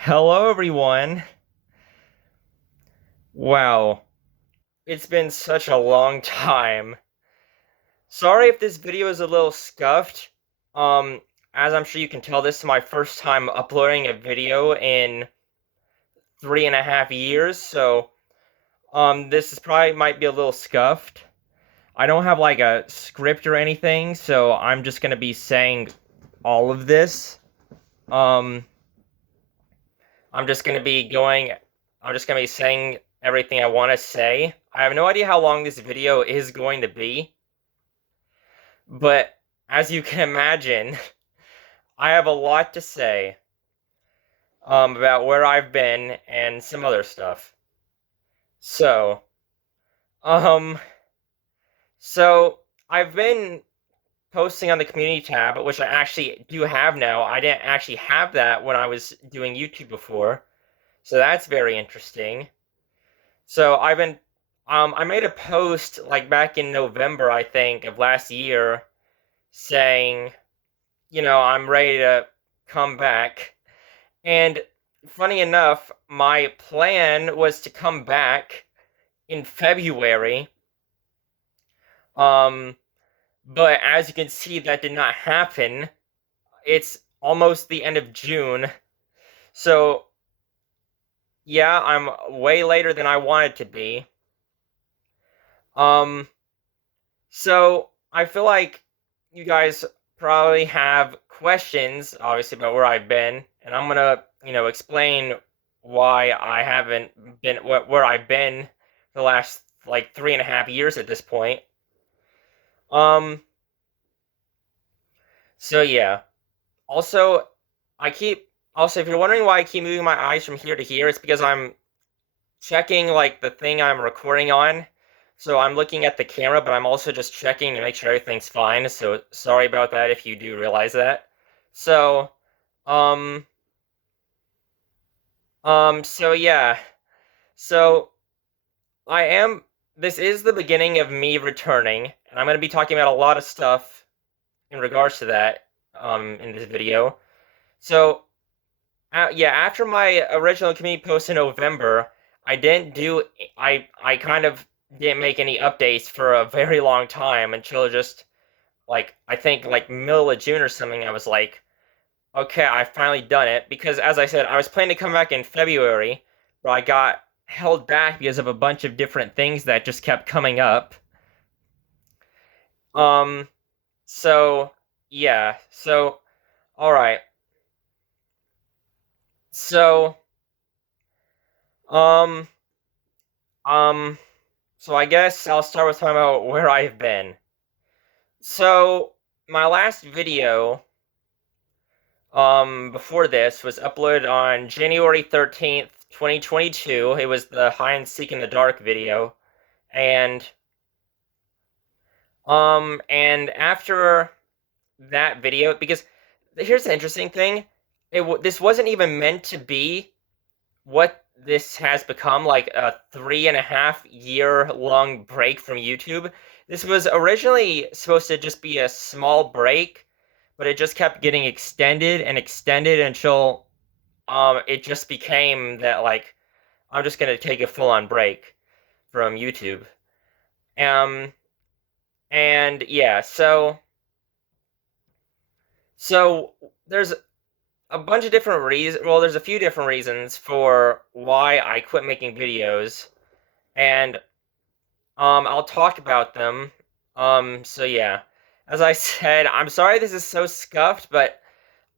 Hello, everyone. Wow, it's been such a long time. Sorry if this video is a little scuffed. Um, as I'm sure you can tell, this is my first time uploading a video in 3.5 years, so this is probably might be a little scuffed. I don't have like a script or anything, so I'm just gonna be saying all of this. Um, I'm just gonna be going. I'm just gonna be saying everything I want to say. I have no idea how long this video is going to be, but as you can imagine, I have a lot to say about where I've been and some other stuff. So, um, so I've been posting on the community tab, which I actually do have now. I didn't actually have that when I was doing YouTube before, so that's very interesting. So I made a post like back in November, I think, of last year saying, I'm ready to come back. And funny enough, my plan was to come back in February. Um, but as you can see, that did not happen. It's almost the end of June. So, yeah, I'm way later than I wanted to be. Um, So I feel like you guys probably have questions, obviously, about where I've been, and I'm gonna, explain why I haven't been where I've been for the last like 3.5 years at this point. Um, so yeah. Also, I keep also if you're wondering why I keep moving my eyes from here to here, it's because I'm checking like the thing I'm recording on. So I'm looking at the camera, but I'm also just checking to make sure everything's fine. So sorry about that if you do realize that. So, um, so yeah. So I am, this is the beginning of me returning, and I'm going to be talking about a lot of stuff in regards to that, in this video. So, yeah, after my original community post in November, I didn't do I kind of didn't make any updates for a very long time until just like I think like middle of June or something. I was like, okay, I finally done it because as I said, I was planning to come back in February, but I got held back because of a bunch of different things that just kept coming up. Um, so yeah, so all right, so um um. So I guess I'll start with talking about where I've been. So my last video, before this was uploaded on January 13th, 2022. It was the hide and seek in the dark video. And, and after that video, because here's the interesting thing. This wasn't even meant to be what this has become, like a 3.5 year long break from YouTube. This was originally supposed to just be a small break, but it just kept getting extended and extended until it just became that like I'm just gonna take a full on break from YouTube. Um and yeah, so there's a bunch of different reasons. Well, there's a few different reasons for why I quit making videos, and I'll talk about them. So yeah. As I said, I'm sorry this is so scuffed, but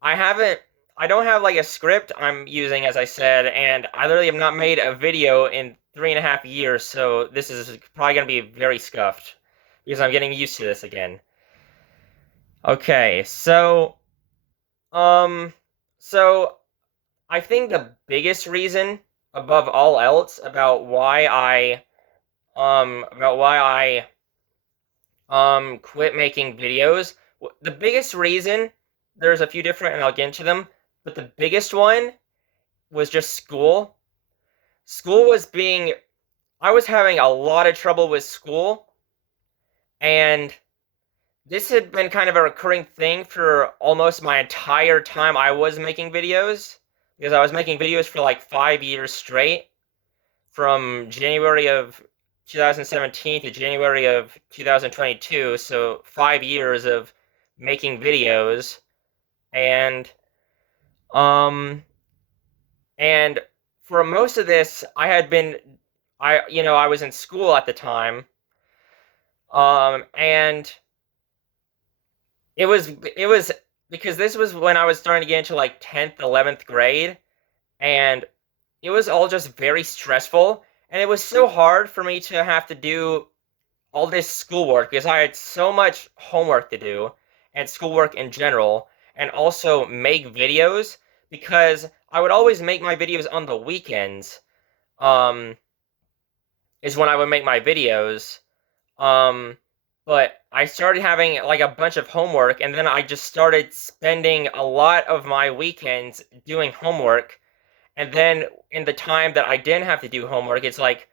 I haven't I don't have like a script I'm using, as I said, and I literally have not made a video in 3.5 years, so this is probably gonna be very scuffed because I'm getting used to this again. Okay, um so I think the biggest reason above all else about why I quit making videos. The biggest reason, there's a few different, and I'll get into them, but the biggest one was just school. School was being, I was having a lot of trouble with school, and this had been kind of a recurring thing for almost my entire time I was making videos. because I was making videos for like 5 years straight, from January of 2017 to January of 2022. So 5 years of making videos, and um and for most of this, I was in school at the time, and it was because this was when I was starting to get into like 10th, 11th grade, and it was all just very stressful, and it was so hard for me to have to do all this schoolwork because I had so much homework to do and schoolwork in general, and also make videos because I would always make my videos on the weekends. Um, is when I would make my videos. Um, but I started having like a bunch of homework, and then I just started spending a lot of my weekends doing homework. And then in the time that I didn't have to do homework, it's like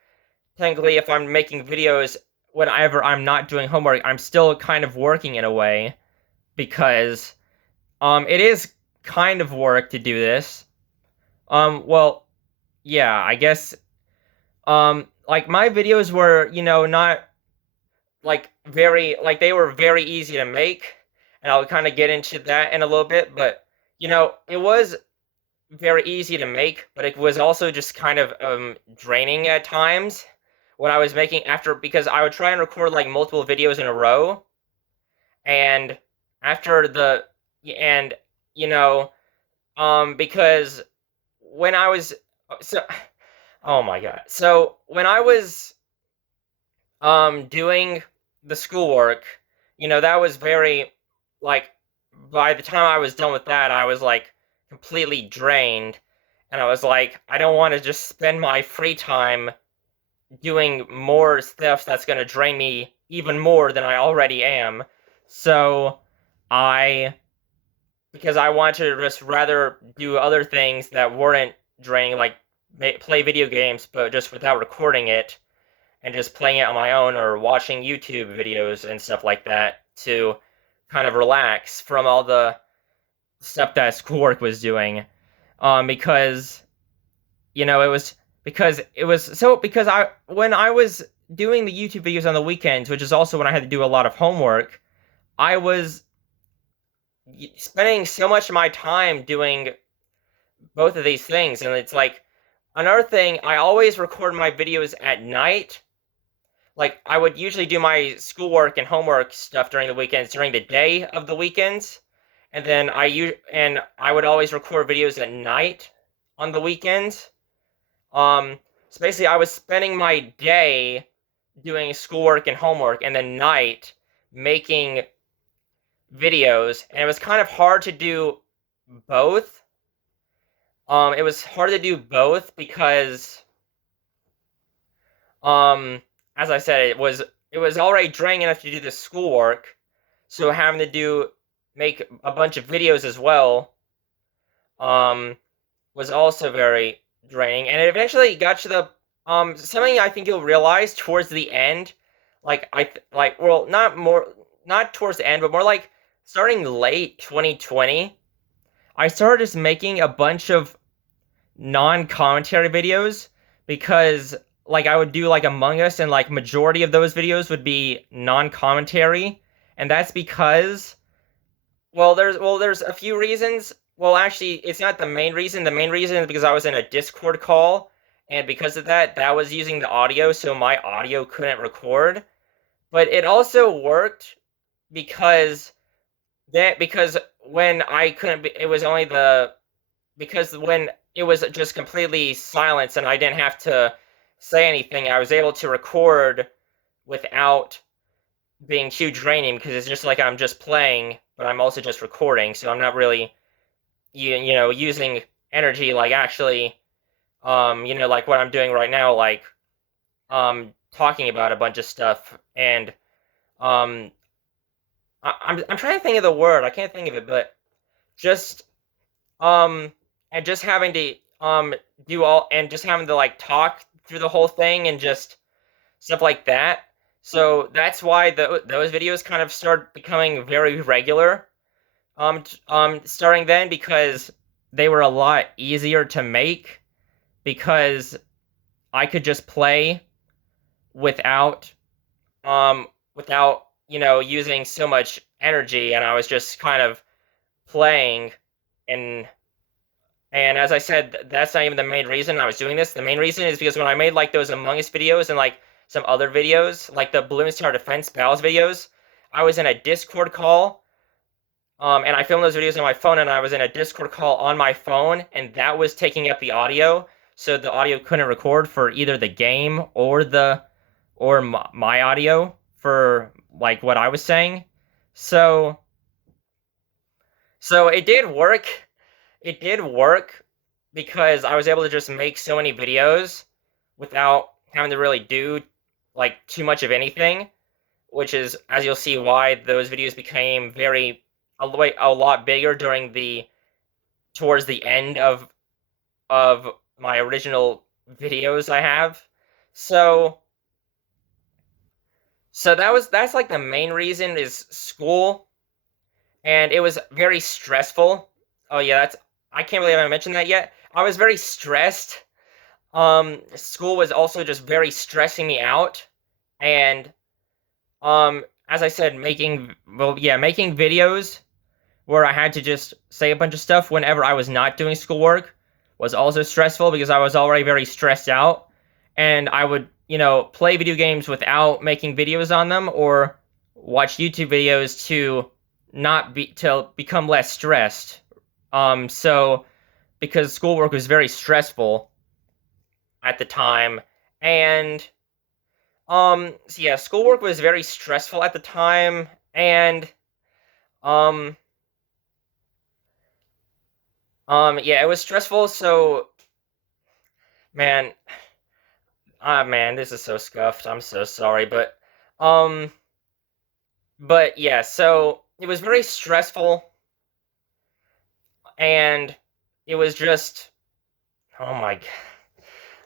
technically if I'm making videos whenever I'm not doing homework, I'm still kind of working in a way because it is kind of work to do this. Well, yeah, I guess like my videos were, not like very like they were very easy to make, and I'll kind of get into that in a little bit, but it was very easy to make, but it was also just kind of draining at times when I was making after because I would try and record like multiple videos in a row, and after the and you know because when I was so oh my god. So when I was doing the schoolwork, that was very like by the time I was done with that, I was like completely drained, and I was like, I don't want to just spend my free time doing more stuff that's going to drain me even more than I already am. So I because I wanted to just rather do other things that weren't draining, like play video games, but just without recording it and just playing it on my own or watching YouTube videos and stuff like that to kind of relax from all the stuff that schoolwork was doing. Because because I when I was doing the YouTube videos on the weekends, which is also when I had to do a lot of homework, I was spending so much of my time doing both of these things, and it's like another thing. I always record my videos at night. Like I would usually do my schoolwork and homework stuff during the weekends, during the day of the weekends, and then I would always record videos at night on the weekends. So basically, I was spending my day doing schoolwork and homework, and then night making videos, and it was kind of hard to do both. It was hard to do both because, um, as I said, it was already draining enough to do the schoolwork, so having to make a bunch of videos as well, um, was also very draining, and it eventually got to the something I think you'll realize towards the end, well, not towards the end, but more like starting late 2020, I started just making a bunch of non-commentary videos because like I would do like Among Us, and like majority of those videos would be non-commentary, and that's because there's a few reasons. Well, actually, it's not the main reason. The main reason is because I was in a Discord call, and because of that, that was using the audio, so my audio couldn't record. But it also worked because because when I couldn't be, it was only the because when it was just completely silence and I didn't have to say anything, I was able to record without being too draining because it's just like I'm just playing, but I'm also just recording, so I'm not really using energy like actually like what I'm doing right now, like talking about a bunch of stuff, and um I'm trying to think of the word. I can't think of it, but just um and just having to do all and just having to like talk through the whole thing and just stuff like that. So that's why those videos kind of start becoming very regular. Starting then because they were a lot easier to make because I could just play without without, using so much energy, and I was just kind of playing. And as I said, that's not even the main reason I was doing this. The main reason is because when I made like those Among Us videos and like some other videos, like the Balloons Tower Defense Battles videos, I was in a Discord call. And I filmed those videos on my phone, and I was in a Discord call on my phone, and that was taking up the audio, so the audio couldn't record for either the game or my audio for like what I was saying. So so it did work. It did work because I was able to just make so many videos without having to really do like too much of anything, which is, as you'll see, why those videos became a lot bigger towards the end of my original videos I have. So that's like the main reason is school, and it was very stressful. Oh yeah, that's I can't believe I haven't mentioned that yet. I was very stressed. School was also just very stressing me out, and as I said, making videos where I had to just say a bunch of stuff whenever I was not doing schoolwork was also stressful because I was already very stressed out, and I would, play video games without making videos on them or watch YouTube videos to become less stressed. So because schoolwork was very stressful at the time, and so yeah, schoolwork was very stressful at the time, and um yeah, it was stressful. So man, man, this is so scuffed. I'm so sorry, um but yeah, so it was very stressful, and it was just oh my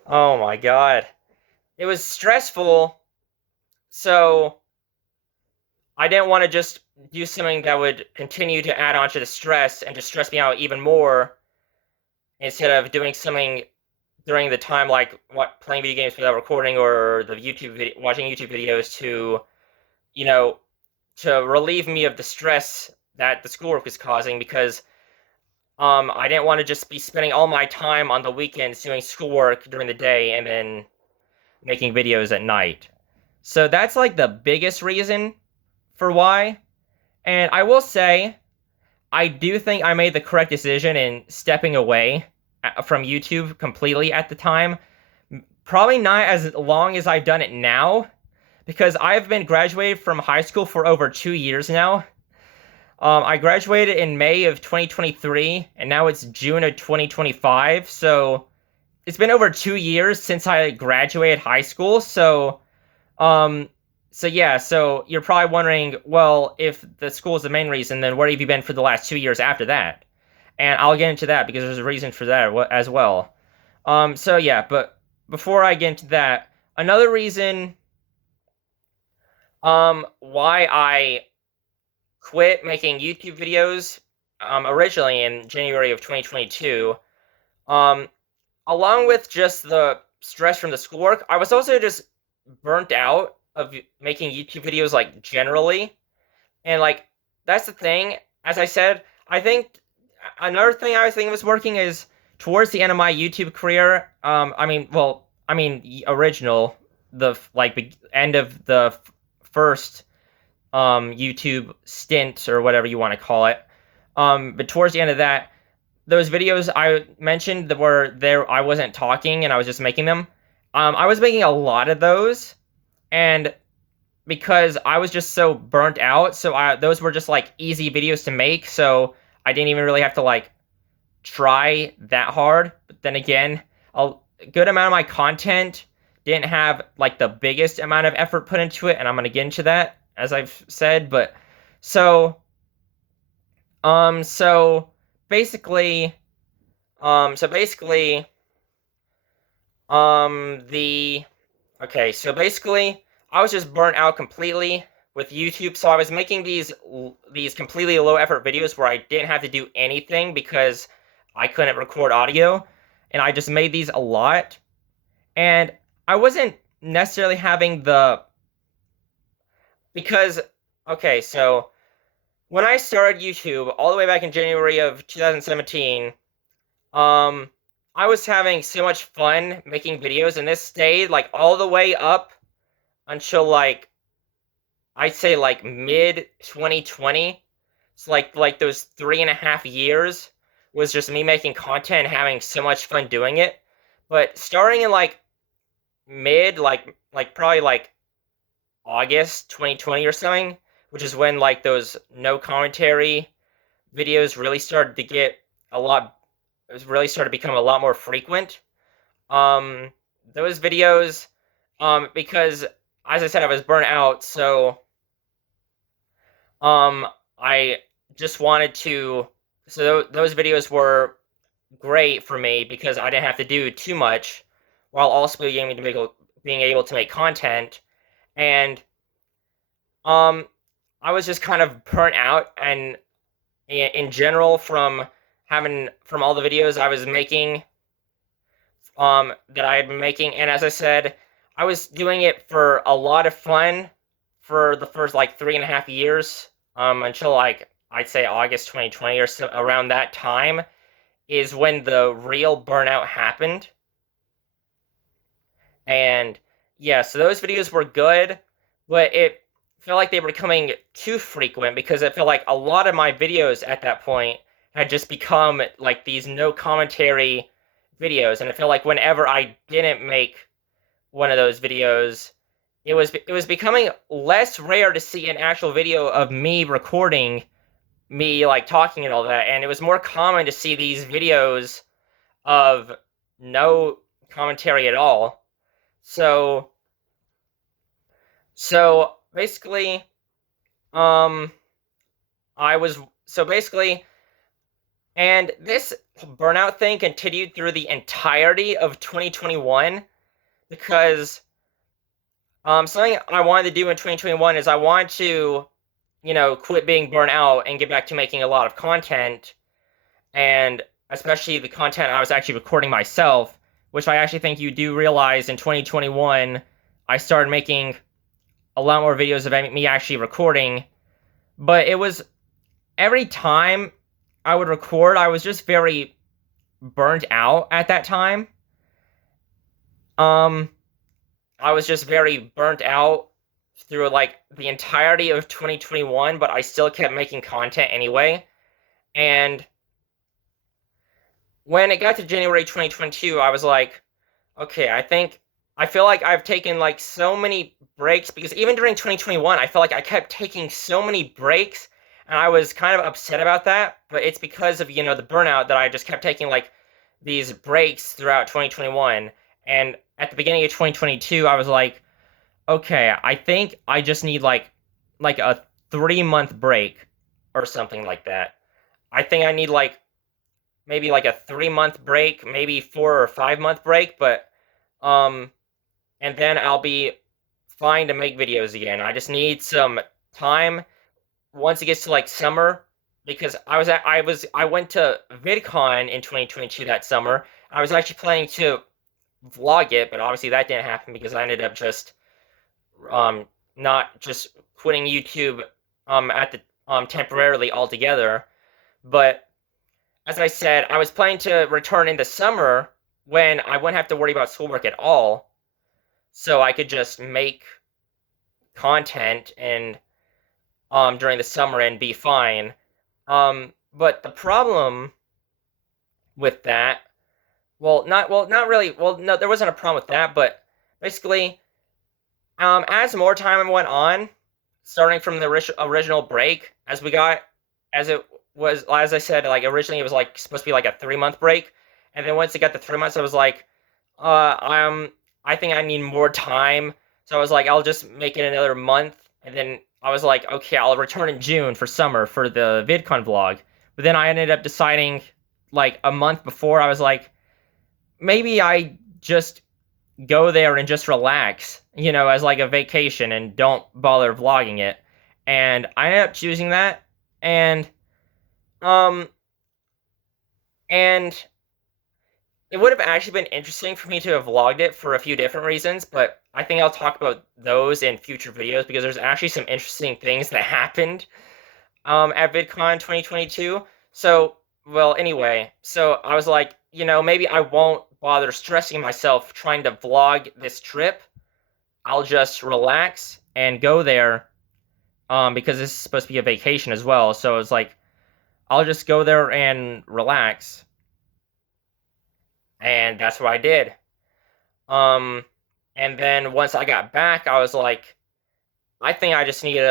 oh my god. It was stressful, so I didn't want to just do something that would continue to add on to the stress and just stress me out even more instead of doing something during the time like playing video games without recording or watching YouTube videos you know to relieve me of the stress that the schoolwork was causing, because I didn't want to just be spending all my time on the weekends doing schoolwork during the day and then making videos at night. So that's like the biggest reason for why. And I will say, I do think I made the correct decision in stepping away from YouTube completely at the time. Probably not as long as I've done it now, because I've been graduated from high school for over 2 years now. I graduated in May of 2023, and now it's June of 2025. So it's been over 2 years since I graduated high school. Um, so yeah, so you're probably wondering, well, if the school is the main reason, then where have you been for the last 2 years after that? And I'll get into that because there's a reason for that as well. So yeah, but before I get into that, another reason, why I quit making YouTube videos, originally in January of 2022, um, along with just the stress from the schoolwork, I was also just burnt out of making YouTube videos, like, generally. And, like, that's the thing. As I said, I think another thing I was thinking was working is towards the end of my YouTube career. Original, end of the first YouTube stint or whatever you want to call it. But towards the end of that, those videos I mentioned that were there, I wasn't talking and I was just making them. I was making a lot of those, and because I was just so burnt out, so those were just like easy videos to make, so I didn't even really have to like try that hard. But then again, a good amount of my content didn't have like the biggest amount of effort put into it, and I'm gonna get into that as I've said. But so so basically so basically the okay, so basically I was just burnt out completely with YouTube, so I was making these completely low effort videos where I didn't have to do anything because I couldn't record audio, and I just made these a lot. And I wasn't necessarily having the because okay, so when I started YouTube all the way back in January of 2017, um, I was having so much fun making videos, and this stayed like all the way up until like I'd say like mid 2020. It's like those 3.5 years was just me making content and having so much fun doing it. But starting in like mid like probably like August 2020 or something, which is when like those no commentary videos really started to get a lot it was really started to become a lot more frequent. Um those videos because as I said I was burnt out, so um I just wanted to so those videos were great for me because I didn't have to do too much while also being able to make content. And um I was just kind of burnt out and in general from all the videos I was making that I had been making. And as I said, I was doing it for a lot of fun for the first like 3.5 years until like I'd say August 2020 or so. Around that time is when the real burnout happened. And yeah, so those videos were good, but it felt like they were becoming too frequent because it felt like a lot of my videos at that point had just become like these no commentary videos, and it felt like whenever I didn't make one of those videos, it was becoming less rare to see an actual video of me recording me like talking and all that, and it was more common to see these videos of no commentary at all. So so basically, um, I was so basically, and this burnout thing continued through the entirety of 2021 because something I wanted to do in 2021 is I wanted to, quit being burnt out and get back to making a lot of content, and especially the content I was actually recording myself, which I actually think you do realize in 2021 I started making a lot more videos of me actually recording, but it was every time I would record, I was just very burnt out at that time. Um, I was just very burnt out through like the entirety of 2021, but I still kept making content anyway. And when it got to January 2022, I was like, okay, I feel like I've taken like so many breaks because even during 2021, I felt like I kept taking so many breaks and I was kind of upset about that, but it's because of, the burnout that I just kept taking like these breaks throughout 2021. And at the beginning of 2022, I was like, okay, I think I just need like a 3-month break or something like that. I think I need like maybe like a 3-month break, maybe 4 or 5 month break, but um and then I'll be fine to make videos again. I just need some time once it gets to like summer because I went to VidCon in 2022 that summer. I was actually planning to vlog it, but obviously that didn't happen because I ended up just um not just quitting YouTube at the temporarily altogether. But as I said, I was planning to return in the summer when I wouldn't have to worry about schoolwork at all, so I could just make content and during the summer and be fine. But the problem with that, not really. Well, no, there wasn't a problem with that, but basically, as more time went on, starting from the original break, as it was, as I said, like originally it was like supposed to be like a 3-month break, and then once it got to 3 months, I was like, I think I need more time, so I was like, I'll just make it another month, and then I was like, okay, I'll return in June for summer for the VidCon vlog, but then I ended up deciding like a month before, I was like, maybe I just go there and just relax, as like a vacation and don't bother vlogging it. And I ended up choosing that. And um And it would have actually been interesting for me to have vlogged it for a few different reasons, but I think I'll talk about those in future videos because there's actually some interesting things that happened at VidCon 2022. So, well, anyway, so I was like, maybe I won't bother stressing myself trying to vlog this trip. I'll just relax and go there because this is supposed to be a vacation as well. So it's like, I'll just go there and relax. And that's what I did. Um, and then once I got back, I was like, I think I just need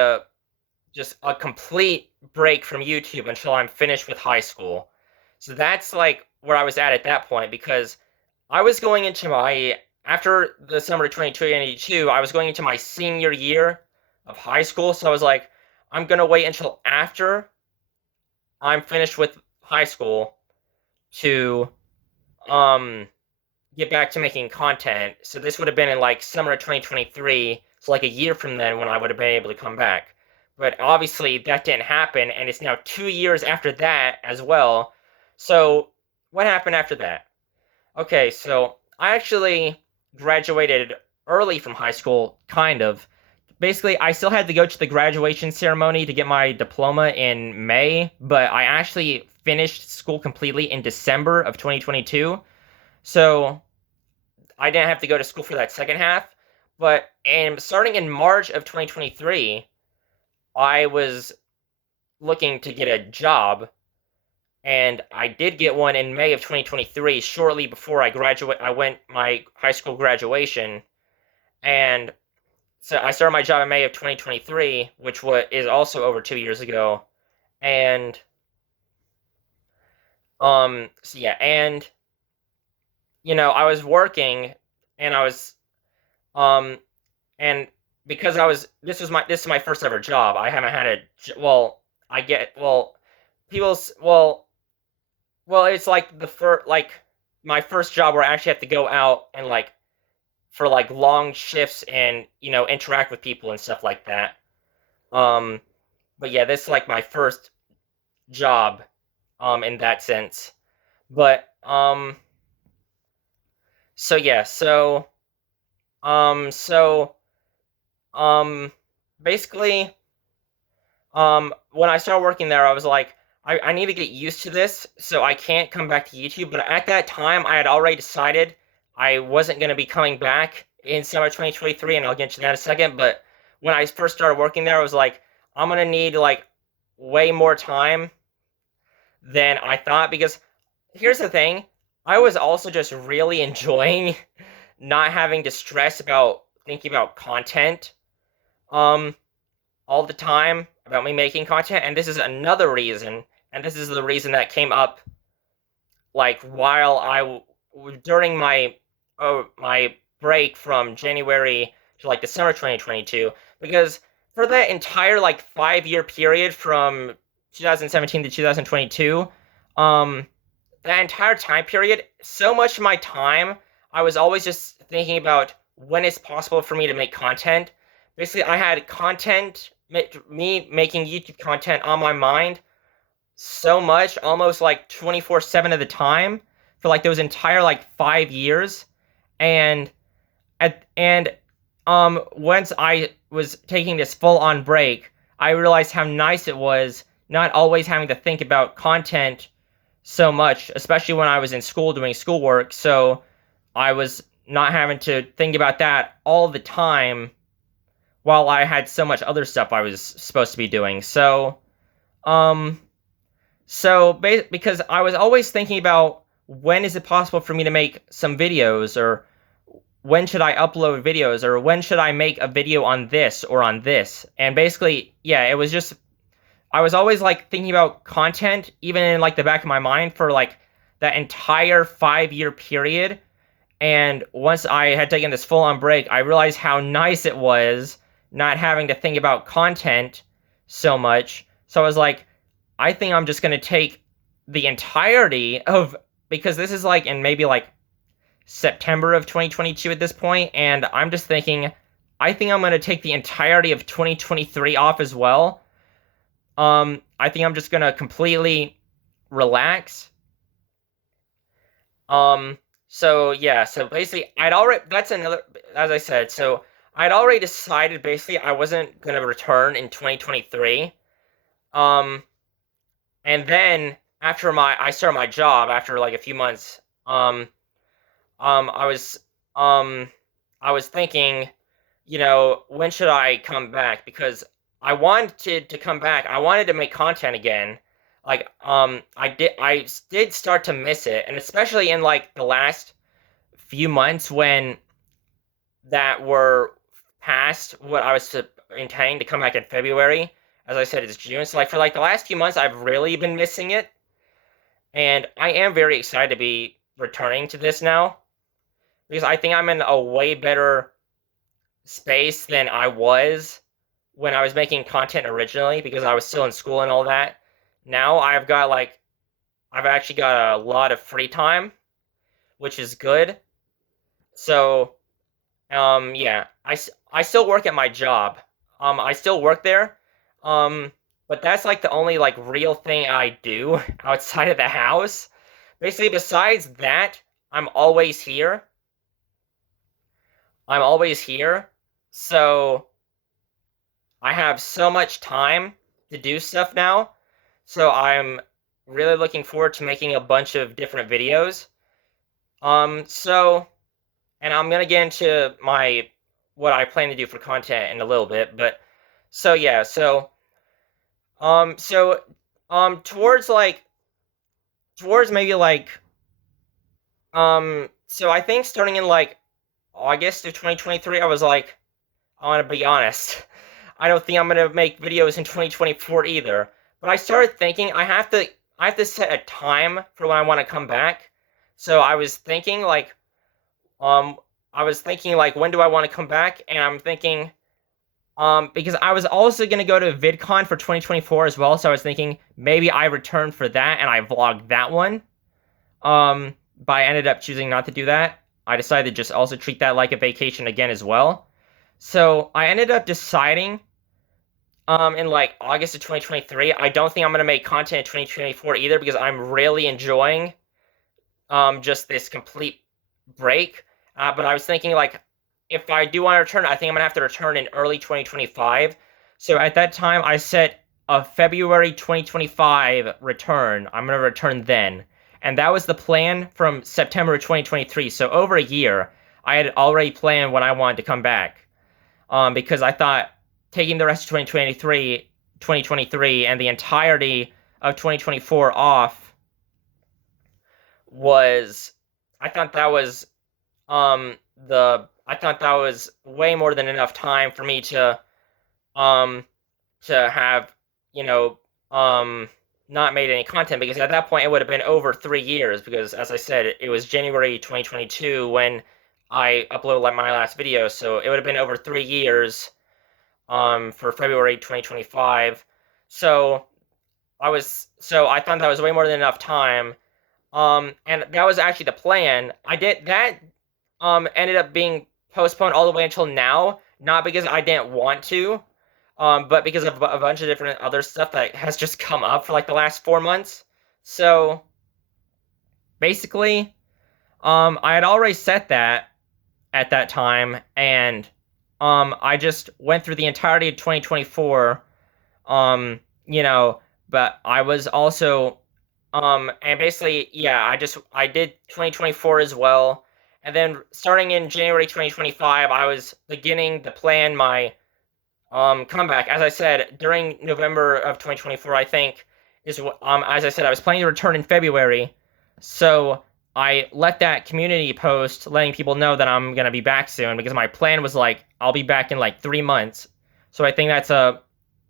just a complete break from YouTube until I'm finished with high school. So that's like where I was at that point because I was going into after the summer of 2022, I was going into my senior year of high school. So I was like, I'm going to wait until after I'm finished with high school to get back to making content. So this would have been in like summer of 2023. So like a year from then when I would have been able to come back. But obviously that didn't happen, and it's now 2 years after that as well. So what happened after that? Okay, so I actually graduated early from high school, kind of. Basically, I still had to go to the graduation ceremony to get my diploma in May, but I actually finished school completely in December of 2022. So I didn't have to go to school for that second half. But starting in March of 2023, I was looking to get a job, and I did get one in May of 2023, shortly before I went my high school graduation, and so I started my job in May of 2023, which is also over 2 years ago, and so yeah, and I was working, and I was and because this is my first ever job. I haven't had people's it's like my first job where I actually have to go out and like for like long shifts and interact with people and stuff like that. But yeah, this is like my first job in that sense. But so yeah, um so basically when I started working there, I was like, I need to get used to this, so I can't come back to YouTube. But at that time, I had already decided I wasn't going to be coming back in summer 2023, and I'll get to that in a second. But when I first started working there, I was like, I'm going to need like way more time than I thought, because here's the thing, I was also just really enjoying not having to stress about thinking about content all the time about me making content. And this is another reason, and this is the reason that came up like during my my break from January to like December 2022, because for that entire like 5 year period from 2017 to 2022, that entire time period, so much of my time I was always just thinking about when it's possible for me to make content. Basically, I had me making YouTube content on my mind so much, almost like 24/7 of the time for like those entire like 5 years. And once I was taking this full on break, I realized how nice it was not always having to think about content so much, especially when I was in school doing schoolwork. So I was not having to think about that all the time while I had so much other stuff I was supposed to be doing. Because I was always thinking about when is it possible for me to make some videos, or when should I upload videos, or when should I make a video on this or on this. And basically, yeah, it was just, I was always like thinking about content, even in like the back of my mind for like that entire 5 year period. And once I had taken this full on break, I realized how nice it was not having to think about content so much. So I was like, I think I'm just going to take the entirety of, because this is like in maybe like September of 2022 at this point, and I'm just thinking, I think I'm going to take the entirety of 2023 off as well. I think I'm just going to completely relax So yeah, so basically I'd already that's another as I said, so I'd already decided basically I wasn't gonna return in 2023. Um and then after I started my job after like a few months, um I was um I was thinking, when should I come back? Because I wanted to come back. I wanted to make content again. Like I did start to miss it, and especially in like the last few months when that were past what I was intending to come back in February. As I said, it's June. So like for like the last few months, I've really been missing it, and I am very excited to be returning to this now because I think I'm in a way better space than I was when I was making content originally because I was still in school and all that. Now I've actually got a lot of free time, which is good. So yeah, I still work at my job. I still work there. Um, but that's like the only like real thing I do outside of the house. Basically, besides that, I'm always here. I'm always here. So I have so much time to do stuff now. So I'm really looking forward to making a bunch of different videos. So and I'm gonna get into my what I plan to do for content in a little bit, but so yeah, um so towards maybe like so I think starting in like August of 2023, I was like, I want to be honest. I don't think I'm gonna make videos in 2024 either. But I started thinking I have to set a time for when I want to come back. So um I was thinking like when do I want to come back? And I'm thinking because I was also gonna go to VidCon for 2024 as well, so I was thinking maybe I return for that and I vlog that one. But I ended up choosing not to do that. I decided to just also treat that like a vacation again as well. So I ended up deciding in like August of 2023. I don't think I'm gonna make content in 2024 either because I'm really enjoying just this complete break. But I was thinking like if I do want to return, I think I'm gonna have to return in early 2025. So at that time, I set a February 2025 return. I'm gonna return then, and that was the plan from September 2023. So over a year, I had already planned when I wanted to come back. Because I thought taking the rest of 2023 and the entirety of 2024 off was, I thought that was I thought that was way more than enough time for me um to have you know not made any content because at that point it would have been over 3 years because as I said it was January 2022 when I uploaded like my last video, so it would have been over 3 years for February 2025. So I thought that was way more than enough time. And that was actually the plan. I did that ended up being postponed all the way until now, not because I didn't want to, but because of a bunch of different other stuff that has just come up for like the last 4 months. So basically, I had already set that at that time, and I just went through the entirety of 2024. Um, you know, but I was also and basically, yeah, I did 2024 as well. And then starting in January 2025, I was beginning to plan my comeback. As I said, during November of 2024, I think as I said, I was planning to return in February. So I let that community post letting people know that I'm gonna be back soon because my plan was like I'll be back in like 3 months. So I think that's a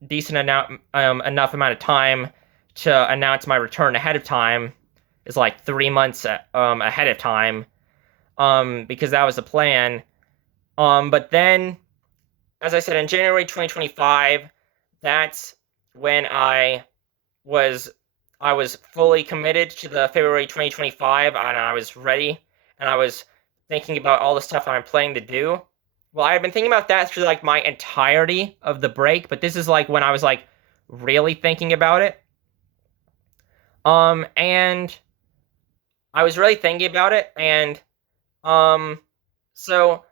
decent enough amount of time to announce my return ahead of time. Is like 3 months ahead of time because that was the plan. But then, as I said, in January 2025, that's when was I was fully committed to the February 2025, and I was ready, and I was thinking about all the stuff I'm planning to do. Well, I had been thinking about that through like my entirety of the break, but this is like when I was like really thinking about it. And I was really thinking about it, and um, so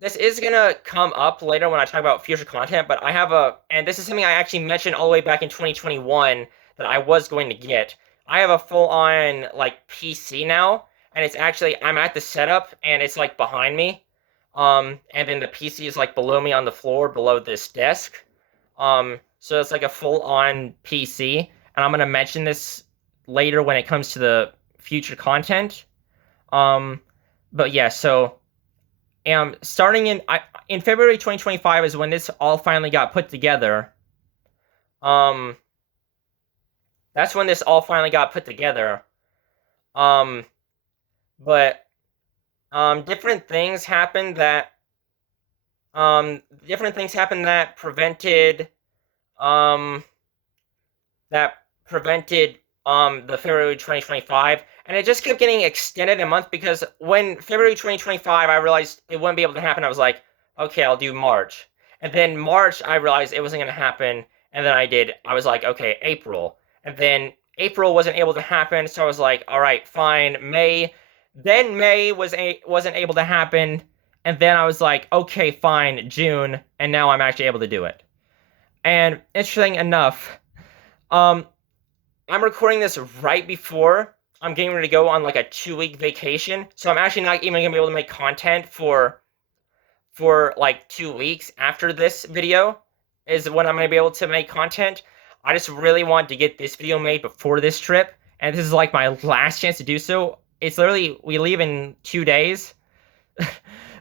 this is gonna come up later when I talk about future content, but and this is something I actually mentioned all the way back in 2021 that I was going to get. I have a full-on like PC now, and it's actually I'm at the setup, and it's like behind me, and then the PC is like below me on the floor, below this desk. So it's like a full-on PC, and I'm gonna mention this later when it comes to the future content. Um, but yeah, so starting in February 2025 is when this all finally got put together. Um, that's when this all finally got put together. Um, but different things happened that um that prevented the February 2025, and it just kept getting extended a month because when February 2025 I realized it wouldn't be able to happen, I was like, okay, I'll do March. And then March I realized it wasn't going to happen, and then I was like, okay, April. And then April wasn't able to happen, so I was like, all right, fine, May. Then May wasn't able to happen, and then I was like, okay, fine, June, and now I'm actually able to do it. And interesting enough, um, I'm recording this right before I'm getting ready to go on like a 2-week vacation, so I'm actually not even gonna be able to make content for like 2 weeks after this video is when I'm gonna be able to make content. I just really want to get this video made before this trip, and this is like my last chance to do so. It's literally we leave in 2 days.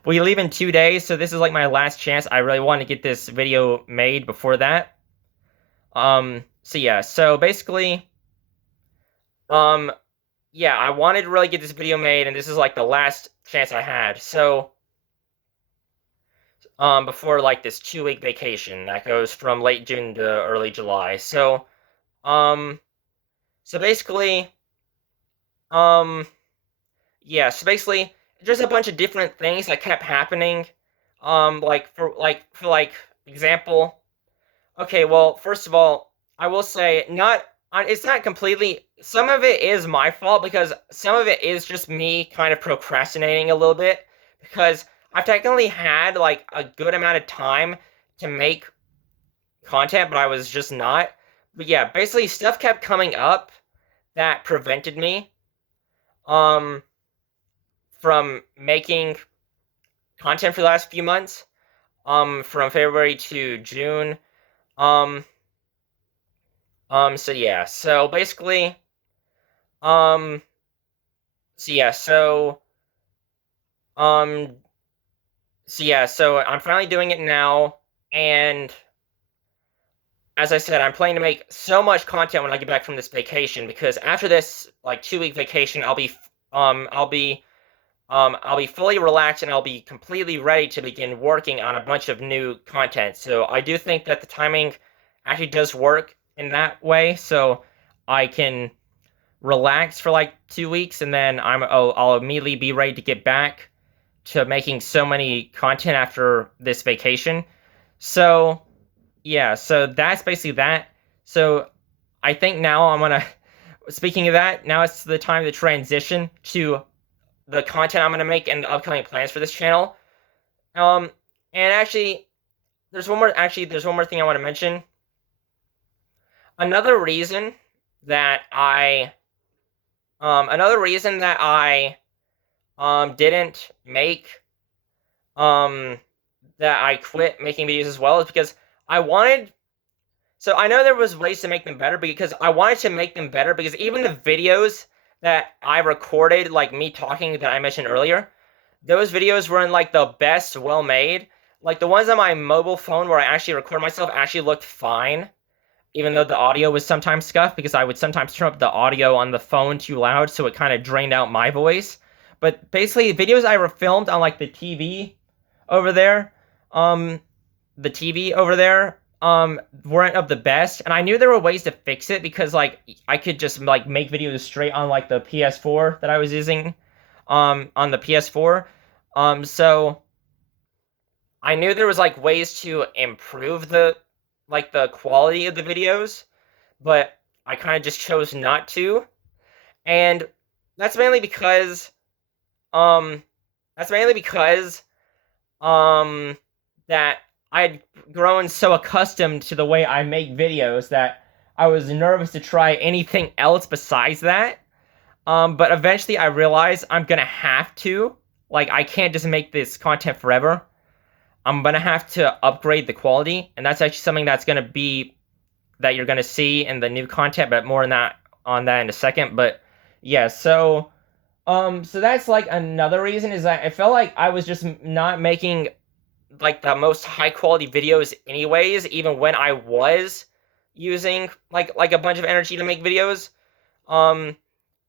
We leave in 2 days, so this is like my last chance. I really want to get this video made before that. So yeah, so basically, um, yeah, I wanted to really get this video made, and this is like the last chance I had. So, before like this 2-week vacation that goes from late June to early July. So, um, so basically, um, yeah, so basically, there's a bunch of different things that kept happening. For example, okay, well, first of all, I will say it's not completely. Some of it is my fault because some of it is just me kind of procrastinating a little bit because I've technically had like a good amount of time to make content, but I was just not. But yeah, basically stuff kept coming up that prevented me um from making content for the last few months. From February to June. Um so yeah, so basically, um, so yeah, so, um, so yeah, so I'm finally doing it now, and as I said, I'm planning to make so much content when I get back from this vacation, because after this, like, 2-week vacation, I'll be fully relaxed, and I'll be completely ready to begin working on a bunch of new content, so I do think that the timing actually does work in that way, so I can relax for like 2 weeks, and then I'll immediately be ready to get back to making so many content after this vacation. So yeah, so that's basically that. So I think now I'm gonna. Speaking of that, now it's the time to transition to the content I'm gonna make and the upcoming plans for this channel. Um, and actually, there's one more thing I want to mention. Another reason that I Another reason that I didn't make that I quit making videos as well is because I wanted. So I know there was ways to make them better because I wanted to make them better because even the videos that I recorded, like me talking that I mentioned earlier, those videos weren't like the best, well made. Like the ones on my mobile phone where I actually record myself actually looked fine, even though the audio was sometimes scuffed because I would sometimes turn up the audio on the phone too loud, so it kind of drained out my voice. But basically, videos I filmed on like the TV over there, um, weren't of the best, and I knew there were ways to fix it because like I could just like make videos straight on like the PS4 that I was using, on the PS4. So I knew there was like ways to improve the quality of the videos, but I kind of just chose not to. And that's mainly because um that's mainly because um that I'd grown so accustomed to the way I make videos that I was nervous to try anything else besides that. But eventually I realized I'm gonna have to. Like, I can't just make this content forever. I'm gonna have to upgrade the quality, and that's actually something that's gonna be that you're gonna see in the new content, but more on that in a second. But yeah, so that's like another reason is that I felt like I was just not making like the most high quality videos anyways, even when I was using like a bunch of energy to make videos. Um,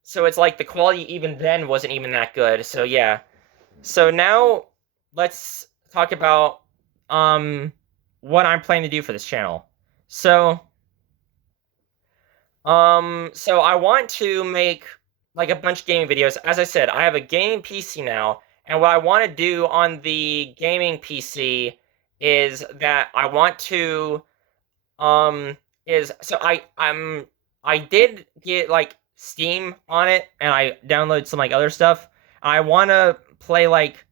so it's like the quality even then wasn't even that good. So yeah. So now let's talk about um what I'm planning to do for this channel. So I want to make like a bunch of gaming videos. As I said, I have a gaming PC now, and what I want to do on the gaming PC is that I want to is so I did get like Steam on it, and I downloaded some like other stuff. I want to play like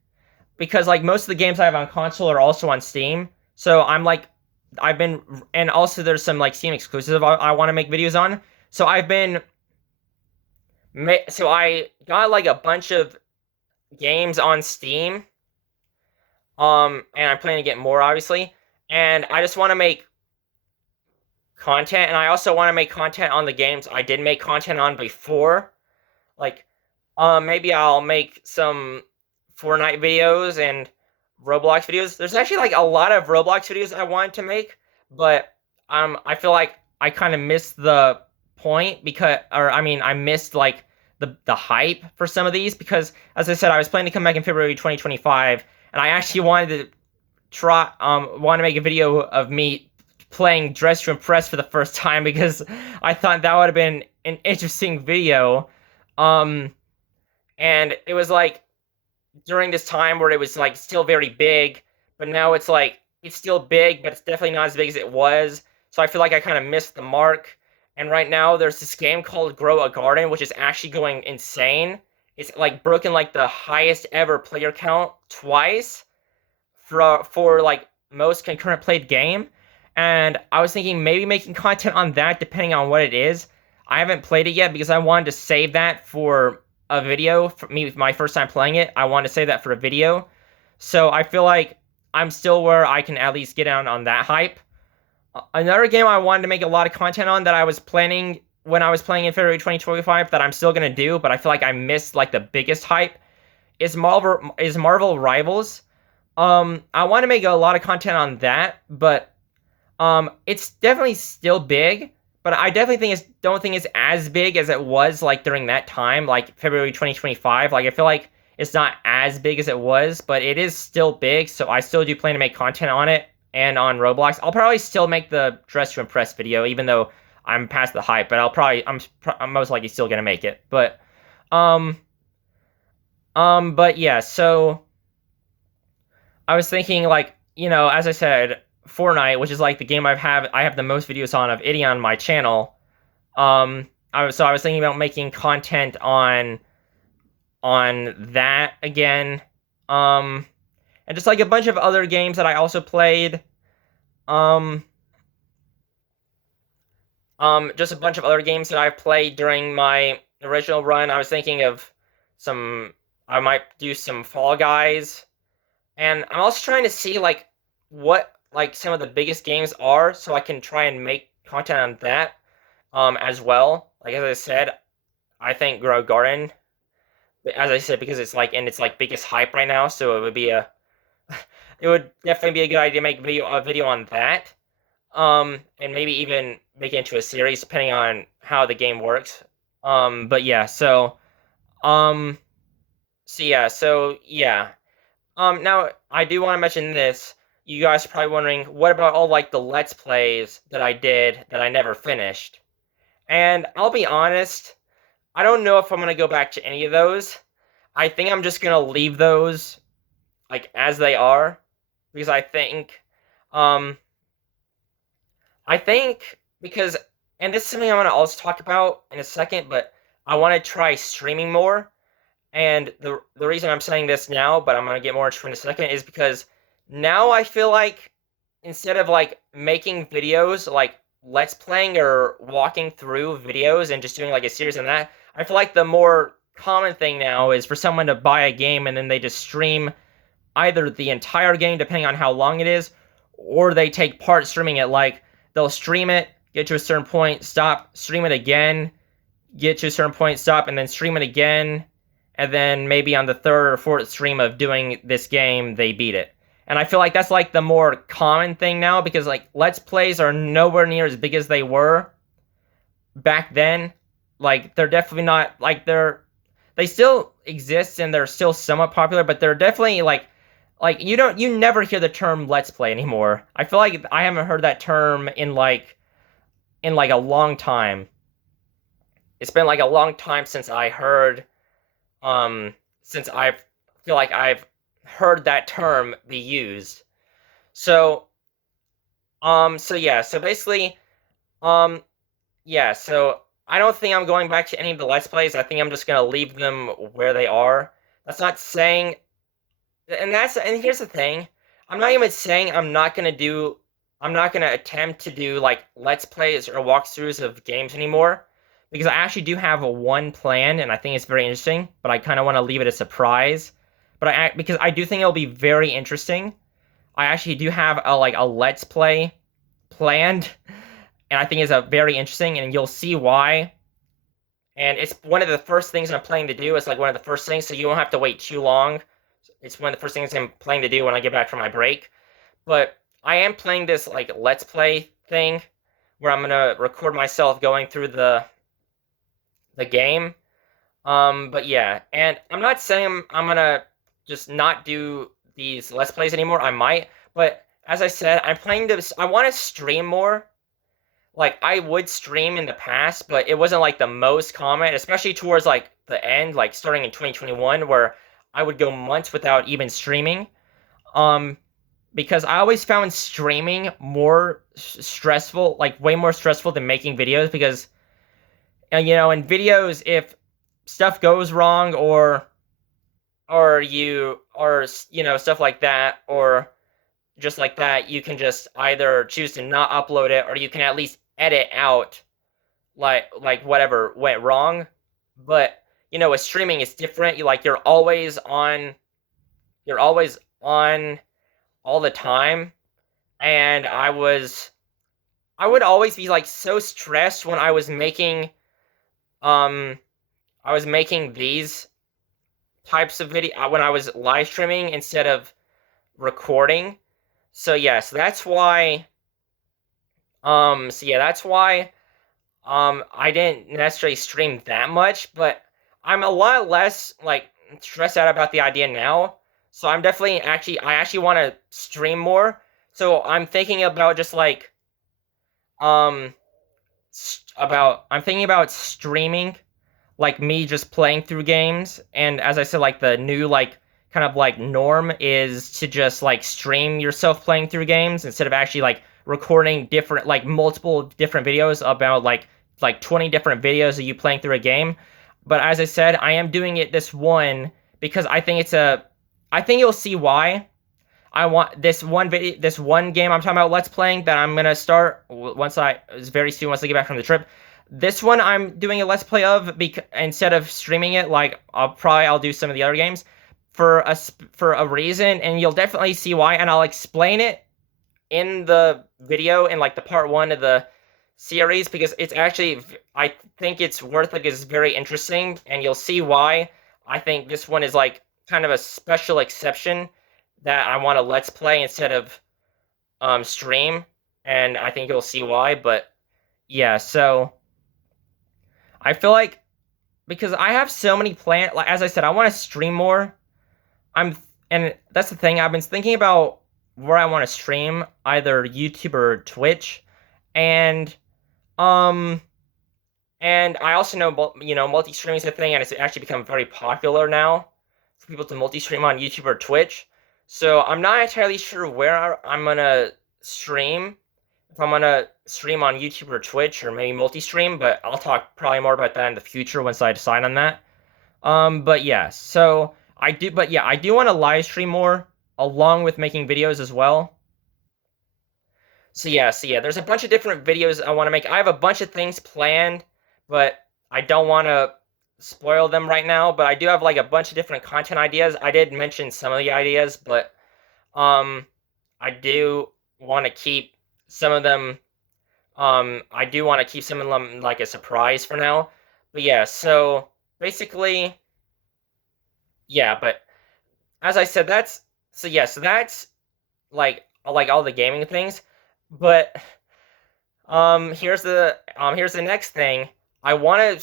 because like most of the games I have on console are also on Steam. So I'm like I've been and also there's some like Steam exclusive I want to make videos on. So I've been so I got like a bunch of games on Steam. And I'm planning to get more obviously. And I just want to make content, and I also want to make content on the games I did make content on before. Like maybe I'll make some Fortnite videos and Roblox videos. There's actually like a lot of Roblox videos I wanted to make, but I feel like I kind of missed the point because or I mean I missed like the hype for some of these because as I said I was planning to come back in February 2025 and I actually wanted to want to make a video of me playing Dress to Impress for the first time because I thought that would have been an interesting video. Um and it was like during this time where it was like still very big, but now it's like it's still big, but it's definitely not as big as it was. So I feel like I kind of missed the mark. And right now there's this game called Grow a Garden, which is actually going insane. It's like broken like the highest ever player count twice for like most concurrent played game. And I was thinking maybe making content on that depending on what it is. I haven't played it yet because I wanted to save that for a video for me my first time playing it. I want to save that for a video. So I feel like I'm still where I can at least get on that hype. Another game I wanted to make a lot of content on that I was planning when I was playing in February 2025 that I'm still gonna do, but I feel like I missed like the biggest hype is Marvel Rivals. I want to make a lot of content on that, but it's definitely still big, but I definitely don't think it's as big as it was like during that time, like February 2025. Like I feel like it's not as big as it was, but it is still big, so I still do plan to make content on it and on Roblox. I'll probably still make the Dress to Impress video, even though I'm past the hype, but I'm most likely still gonna make it. Um, but yeah, so I was thinking like, as I said, Fortnite, which is like the game I have the most videos on of it on my channel. I was thinking about making content on that again. Um, and just like a bunch of other games that I also played. Um, just a bunch of other games that I've played during my original run. I was thinking of some. I might do some Fall Guys. And I'm also trying to see like what like some of the biggest games are so I can try and make content on that as well. Like as I said, I think Grow Garden, as I said, because it's like in its like biggest hype right now, so it would definitely be a good idea to make a video on that. And maybe even make it into a series depending on how the game works. But yeah, um so yeah. Now I do want to mention this. You guys are probably wondering, what about all like the Let's Plays that I did that I never finished? And I'll be honest, I don't know if I'm gonna go back to any of those. I think I'm just gonna leave those like as they are because um, I think because, and this is something I'm gonna also talk about in a second, but I want to try streaming more. And the reason I'm saying this now, but I'm gonna get more into it in a second, is because now I feel like instead of like making videos like let's playing or walking through videos and just doing like a series on that, I feel like the more common thing now is for someone to buy a game and then they just stream either the entire game depending on how long it is, or they take part streaming it. Like they'll stream it, get to a certain point, stop, stream it again, get to a certain point, stop, and then stream it again, and then maybe on the third or fourth stream of doing this game, they beat it. And I feel like that's like the more common thing now, because like Let's Plays are nowhere near as big as they were back then. Like they're definitely not like they still exist and they're still somewhat popular, but they're definitely like you never hear the term Let's Play anymore. I feel like I haven't heard that term in like a long time. It's been like a long time since I heard since I feel like I've heard that term be used. So so yeah, so basically um yeah, so I don't think I'm going back to any of the Let's Plays. I think I'm just gonna leave them where they are. That's not saying, and here's the thing. I'm not even saying I'm not gonna attempt to do like Let's Plays or walkthroughs of games anymore, because I actually do have a one plan, and I think it's very interesting, but I kind of want to leave it a surprise. But because I do think it'll be very interesting. I actually do have a Let's Play planned, and I think it's a very interesting, and you'll see why. And it's one of the first things I'm planning to do. It's like one of the first things, so you won't have to wait too long. It's one of the first things I'm planning to do when I get back from my break. But I am playing this like Let's Play thing where I'm gonna record myself going through the game. But yeah, and I'm not saying I'm gonna just not do these Let's Plays anymore. I might, but as I said, I'm planning to. I want to stream more. Like I would stream in the past, but it wasn't like the most common, especially towards like the end, like starting in 2021, where I would go months without even streaming. Um, because I always found streaming more stressful, like way more stressful than making videos. Because in videos, if stuff goes wrong or stuff like that, or just like that, you can just either choose to not upload it, or you can at least edit out like whatever went wrong. But with streaming it's different. You're always on all the time. And I would always be like so stressed when um I was making these types of video when I was live streaming instead of recording. So yeah, so that's why I didn't necessarily stream that much, but I'm a lot less like stressed out about the idea now. So I actually want to stream more. So I'm thinking about just like um I'm thinking about streaming, like me just playing through games. And as I said, like the new like kind of like norm is to just like stream yourself playing through games instead of actually like recording different like multiple different videos about like 20 different videos of you playing through a game. But as I said, I am doing it this one because I think you'll see why. I want this one game I'm talking about Let's Playing that I'm gonna start very soon once I get back from the trip. This one I'm doing a Let's Play of instead of streaming it. Like I'll do some of the other games for a reason, and you'll definitely see why. And I'll explain it in the video in like the part 1 of the series, because it's actually I think it's worth it because it's very interesting, and you'll see why. I think this one is like kind of a special exception that I want to Let's Play instead of stream, and I think you'll see why. But yeah, so I feel like because I have so many plans, like as I said, I want to stream more. And that's the thing. I've been thinking about where I want to stream, either YouTube or Twitch, and um, and I also know multi-streaming is a thing, and it's actually become very popular now for people to multi-stream on YouTube or Twitch. So I'm not entirely sure where I'm gonna stream, if I'm gonna stream on YouTube or Twitch or maybe multi-stream, but I'll talk probably more about that in the future once I decide on that. But yeah, so I do want to live stream more along with making videos as well. So yeah, there's a bunch of different videos I want to make. I have a bunch of things planned, but I don't want to spoil them right now. But I do have like a bunch of different content ideas. I did mention some of the ideas, but um, I do want to keep some of them. I do want to keep some of them like a surprise for now. But yeah, so basically, yeah. But as I said, so that's like all the gaming things. But here's the next thing. I want to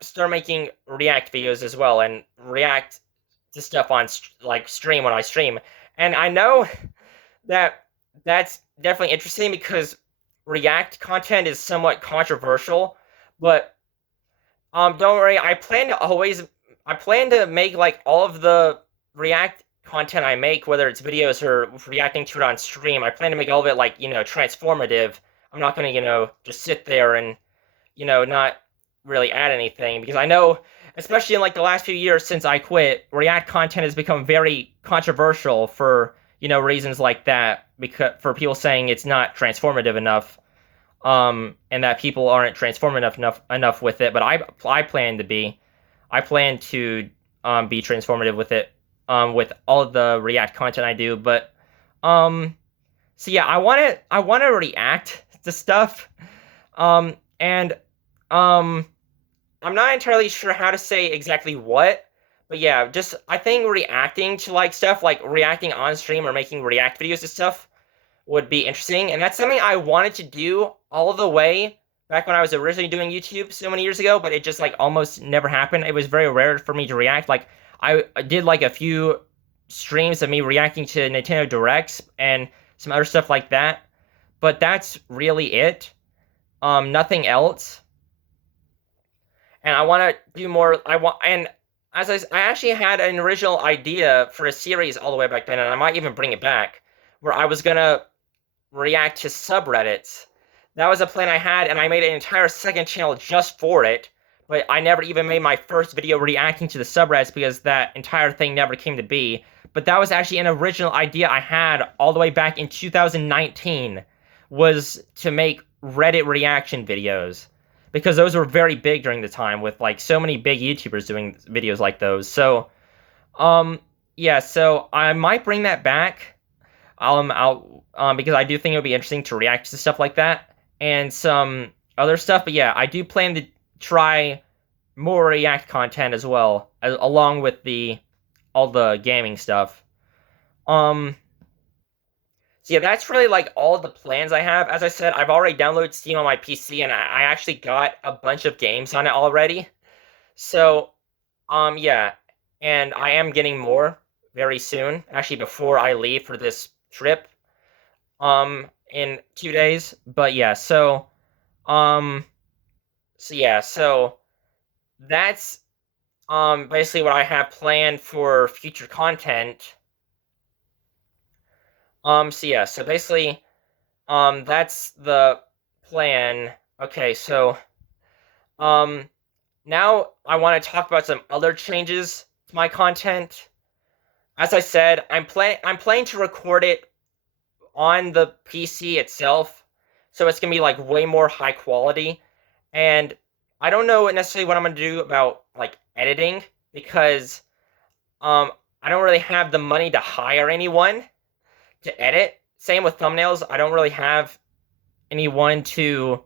start making React videos as well and react to stuff on like stream when I stream. And I know that that's definitely interesting because React content is somewhat controversial, but don't worry, I plan to make like all of the React content I make, whether it's videos or reacting to it on stream, I plan to make all of it like, transformative. I'm not gonna, just sit there and, not really add anything because I know, especially in like the last few years since I quit, React content has become very controversial for, reasons like that, because for people saying it's not transformative enough, and that people aren't transformative enough with it, but I plan to be. I plan to be transformative with it, with all the React content I do. But so yeah, I want to react to stuff, and I'm not entirely sure how to say exactly what, but yeah, just I think reacting to like stuff, like reacting on stream or making React videos to stuff would be interesting, and that's something I wanted to do all the way back when I was originally doing YouTube so many years ago, but it just like almost never happened. It was very rare for me to react. Like I did like a few streams of me reacting to Nintendo Directs and some other stuff like that, but that's really it. Nothing else. And I want to do more. And as I actually had an original idea for a series all the way back then, and I might even bring it back, where I was gonna react to subreddits. That was a plan I had, and I made an entire second channel just for it. But I never even made my first video reacting to the subreddits because that entire thing never came to be. But that was actually an original idea I had all the way back in 2019, was to make Reddit reaction videos. Because those were very big during the time with like so many big YouTubers doing videos like those. So, yeah, so I might bring that back. Because I do think it would be interesting to react to stuff like that and some other stuff. But yeah, I do plan to try more React content as well, along with all the gaming stuff. Um, so yeah, that's really like all the plans I have. As I said, I've already downloaded Steam on my PC, and I actually got a bunch of games on it already. So, yeah, and I am getting more very soon. Actually, before I leave for this trip, in 2 days. But yeah, um, so that's basically what I have planned for future content. So yeah, so basically, that's the plan. Okay, so um, now I want to talk about some other changes to my content. As I said, I'm planning to record it on the PC itself, so it's gonna be like way more high quality. And I don't know necessarily what I'm gonna do about like editing because um I don't really have the money to hire anyone to edit. Same with thumbnails. I don't really have anyone to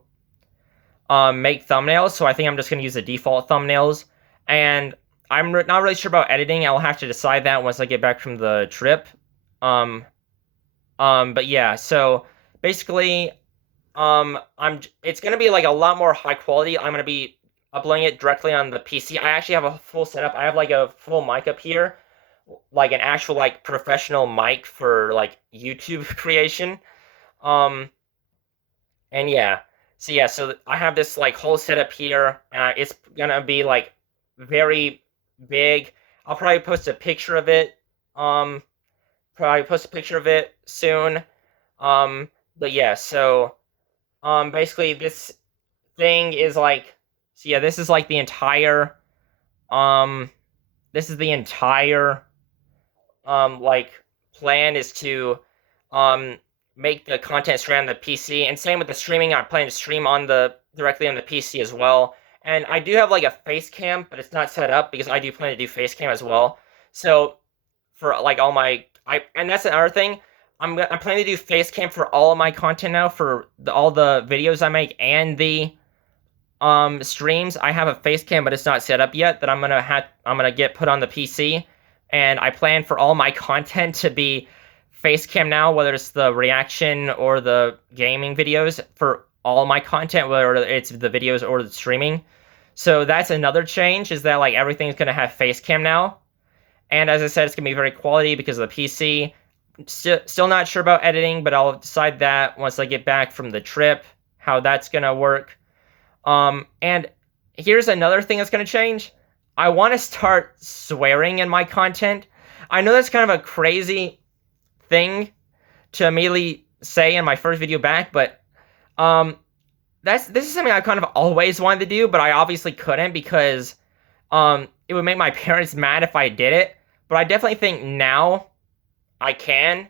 make thumbnails, so I think I'm just gonna use the default thumbnails. And I'm not really sure about editing. I'll have to decide that once I get back from the trip. Um, but yeah, so basically, it's gonna be like a lot more high quality. I'm gonna be uploading it directly on the PC. I actually have a full setup. I have like a full mic up here, like an actual like professional mic for like YouTube creation. Um, and yeah, so I have this like whole setup here. It's gonna be like very big. I'll probably post a picture of it. Probably post a picture of it soon. Um, But yeah, so basically this thing is like, so yeah, this is like the entire um this is the entire like plan is to um make the content stream on the PC, and same with the streaming. I plan to stream on the directly on the PC as well. And I do have like a face cam, but it's not set up because I do plan to do face cam as well. So for like all my and that's another thing. I'm planning to do face cam for all of my content now for all the videos I make and the streams. I have a face cam, but it's not set up yet. That I'm gonna get put on the PC, and I plan for all my content to be face cam now, whether it's the reaction or the gaming videos for all my content, whether it's the videos or the streaming. So that's another change, is that like everything's gonna have face cam now. And as I said, it's gonna be very quality because of the PC. Still not sure about editing, but I'll decide that once I get back from the trip, how that's gonna work. And here's another thing that's going to change. I want to start swearing in my content. I know that's kind of a crazy thing to immediately say in my first video back, but um, this is something I kind of always wanted to do, but I obviously couldn't because it would make my parents mad if I did it. But I definitely think now I can,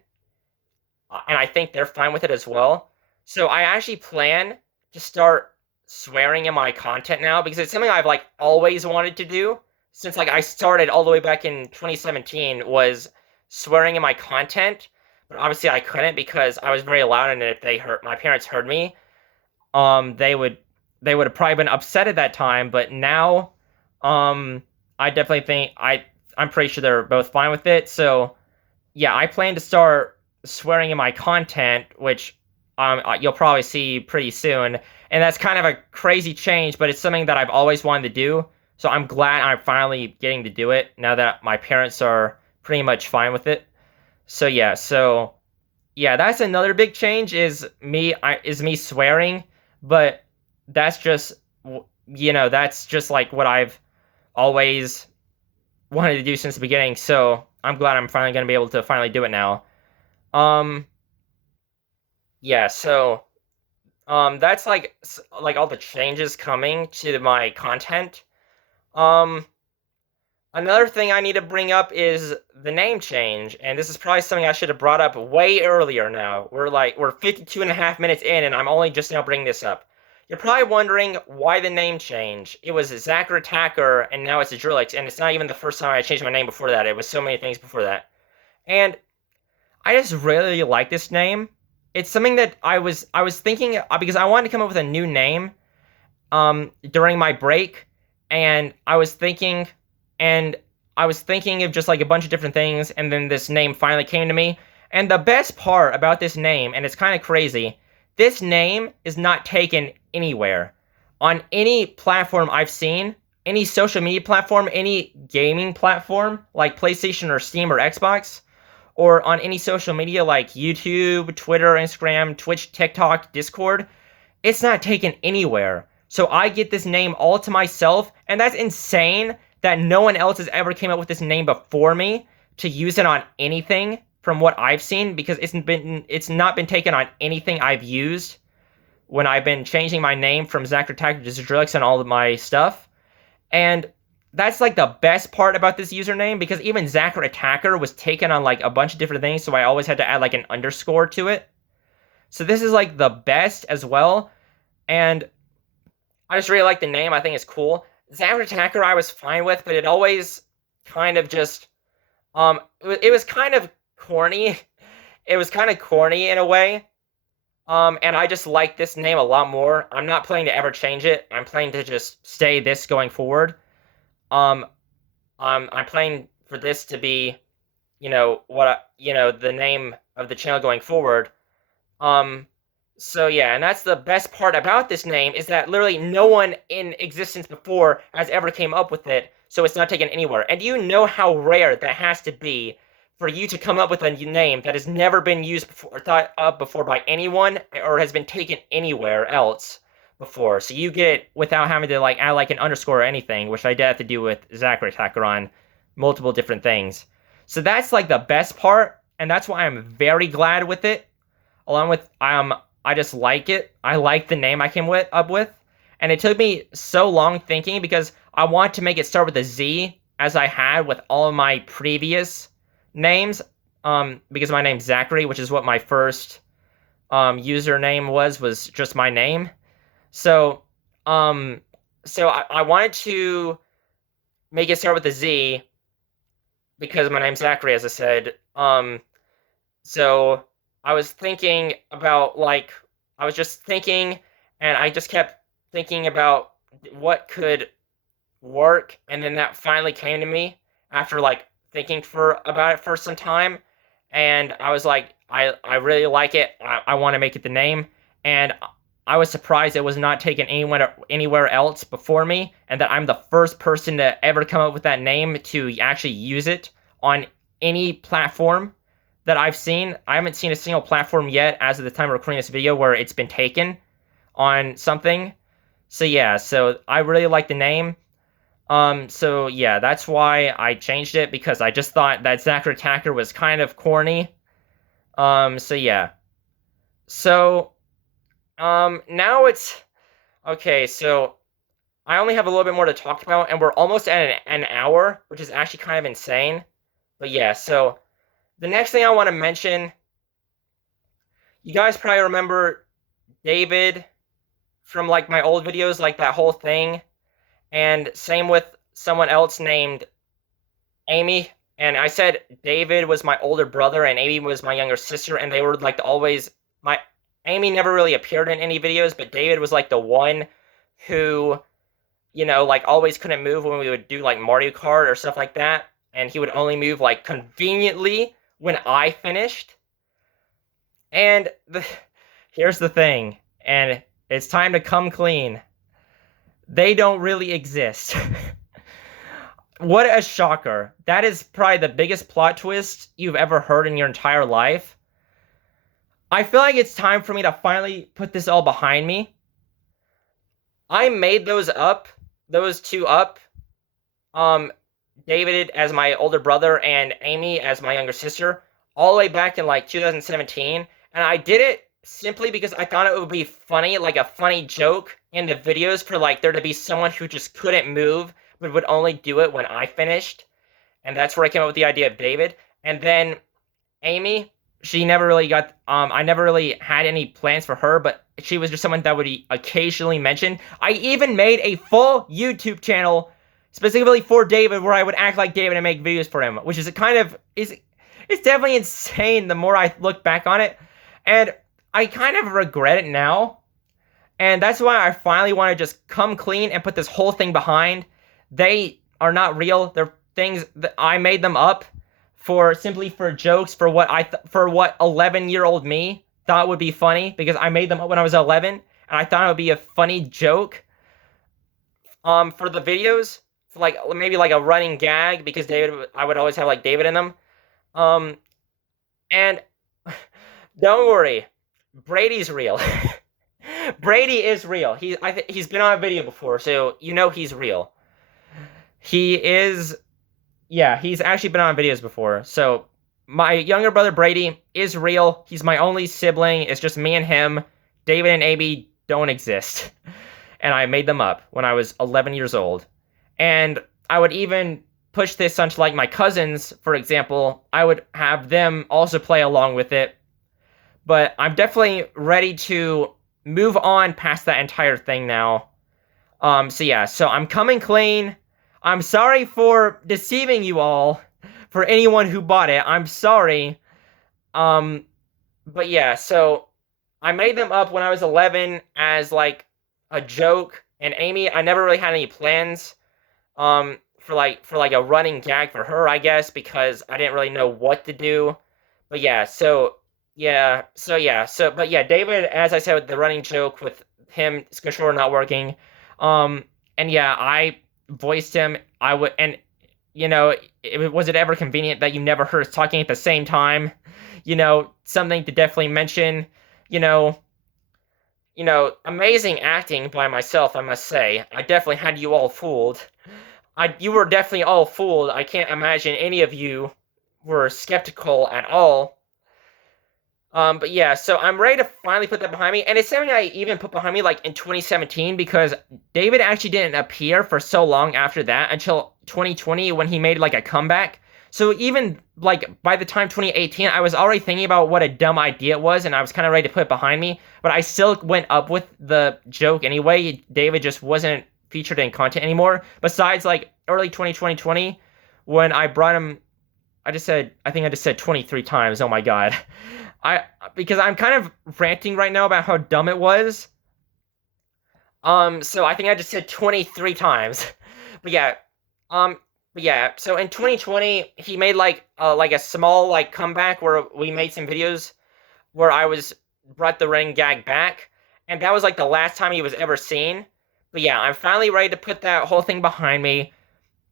and I think they're fine with it as well. So I actually plan to start swearing in my content now because it's something I've like always wanted to do since like I started all the way back in 2017 was swearing in my content. But obviously I couldn't because I was very loud, and if my parents heard me, they would have probably been upset at that time. But now I definitely think I'm pretty sure they're both fine with it. So yeah, I plan to start swearing in my content, which you'll probably see pretty soon. And that's kind of a crazy change, but it's something that I've always wanted to do. So I'm glad I'm finally getting to do it now that my parents are pretty much fine with it. So yeah, that's another big change is me swearing, but that's just that's just like what I've always wanted to do since the beginning. So I'm glad I'm finally going to be able to finally do it now. Um, yeah, so that's like all the changes coming to my content. Um, Another thing I need to bring up is the name change, and this is probably something I should have brought up way earlier now. We're 52 and a half minutes in, and I'm only just now bringing this up. You're probably wondering why the name change. It was Zachr Attacker, and now it's a Drillix, and it's not even the first time I changed my name before that. It was so many things before that. And I just really like this name. It's something that I was thinking because I wanted to come up with a new name during my break, and and I was thinking of just like a bunch of different things, and then this name finally came to me. And the best part about this name, and it's kind of crazy, this name is not taken anywhere on any platform I've seen, any social media platform, any gaming platform like PlayStation or Steam or Xbox, or on any social media like YouTube, Twitter, Instagram, Twitch, TikTok, Discord. It's not taken anywhere. So I get this name all to myself, and that's insane that no one else has ever came up with this name before me to use it on anything from what I've seen, because it's not been taken on anything I've used when I've been changing my name from Zachr Attacker to Drillix and all of my stuff. And that's like the best part about this username, because even Zachr Attacker was taken on like a bunch of different things, so I always had to add like an underscore to it. So this is like the best as well, and I just really like the name. I think it's cool. Zachr Attacker I was fine with, but it always kind of just it was kind of corny. It was kind of corny in a way. And I just like this name a lot more. I'm not planning to ever change it. I'm planning to just stay this going forward. Um, I'm planning for this to be, the name of the channel going forward. So yeah, and that's the best part about this name, is that literally no one in existence before has ever came up with it, so it's not taken anywhere. And you know how rare that has to be for you to come up with a name that has never been used before, thought of before by anyone, or has been taken anywhere else before. So you get it without having to like add like an underscore or anything, which I did have to do with Zachr Attacker on multiple different things. So that's like the best part, and that's why I'm very glad with it. along with I just like it. I like the name I came up with, and it took me so long thinking because I want to make it start with a Z as I had with all of my previous names. Because my name's Zachary, which is what my first username was just my name. So um I wanted to make it start with a Z because my name's Zachary, as I said. So I was thinking about I was just thinking, and I just kept thinking about what could work, and then that finally came to me after thinking about it for some time, and I was like, I really like it. I want to make it the name, and I was surprised it was not taken anywhere else before me, and that I'm the first person to ever come up with that name to actually use it on any platform that I've seen. I haven't seen a single platform yet as of the time of recording this video where it's been taken on something. So yeah, so I really like the name. So yeah, that's why I changed it, because I just thought that Zachary Tacker was kind of corny. So yeah. So, now it's okay. So I only have a little bit more to talk about, and we're almost at an hour, which is actually kind of insane. But yeah, so the next thing I want to mention, you guys probably remember David from my old videos, that whole thing, and same with someone else named Amy. And I said David was my older brother and Amy was my younger sister, and they were always my Amy never really appeared in any videos, but David was the one who, always couldn't move when we would do Mario Kart or stuff like that, and he would only move conveniently when I finished. And here's the thing, and it's time to come clean. They don't really exist. What a shocker. That is probably the biggest plot twist you've ever heard in your entire life. I feel like it's time for me to finally put this all behind me. I made those two up. David as my older brother and Amy as my younger sister, all the way back in 2017. And I did it simply because I thought it would be funny, a funny joke in the videos for there to be someone who just couldn't move, but would only do it when I finished. And that's where I came up with the idea of David. And then Amy, she never really got, I never really had any plans for her, but she was just someone that would occasionally mention. I even made a full YouTube channel specifically for David, where I would act like David and make videos for him, which is it's definitely insane the more I look back on it. And I kind of regret it now. And that's why I finally want to just come clean and put this whole thing behind. They are not real. They're things that I made them up simply for jokes, for what 11-year-old me thought would be funny, because I made them up when I was 11 and I thought it would be a funny joke for the videos, maybe a running gag, because I would always have David in them. And don't worry, Brady's real. Brady is real. He's been on a video before, so he's real. He is, yeah, he's actually been on videos before. So my younger brother Brady is real. He's my only sibling. It's just me and him. David and Amy don't exist. And I made them up when I was 11 years old. And I would even push this onto my cousins, for example. I would have them also play along with it. But I'm definitely ready to move on past that entire thing now. So yeah, so I'm coming clean. I'm sorry for deceiving you all. For anyone who bought it, I'm sorry. But yeah, so I made them up when I was 11 as a joke. And Amy, I never really had any plans for a running gag for her, I guess, because I didn't really know what to do. But yeah, but yeah, David, as I said, with the running joke with him, his controller not working, and yeah, I voiced him. And was it ever convenient that you never heard us talking at the same time? Something to definitely mention. Amazing acting by myself, I must say. I definitely had you all fooled. You were definitely all fooled. I can't imagine any of you were skeptical at all. But yeah, so I'm ready to finally put that behind me, and it's something I even put behind me like in 2017 because David actually didn't appear for so long after that until 2020 when he made like a comeback. So even like by the time 2018, I was already thinking about what a dumb idea it was, and I was kind of ready to put it behind me. But I still went up with the joke anyway. David just wasn't featured in content anymore. Besides like early 2020 when I brought him, I think I just said 23 times. Oh my god. I because I'm kind of ranting right now about how dumb it was. So I think I just said 23 times. But yeah, um, but yeah. So in 2020, he made like a small like comeback where we made some videos where I was brought the ring gag back, and that was like the last time he was ever seen. But yeah, I'm finally ready to put that whole thing behind me.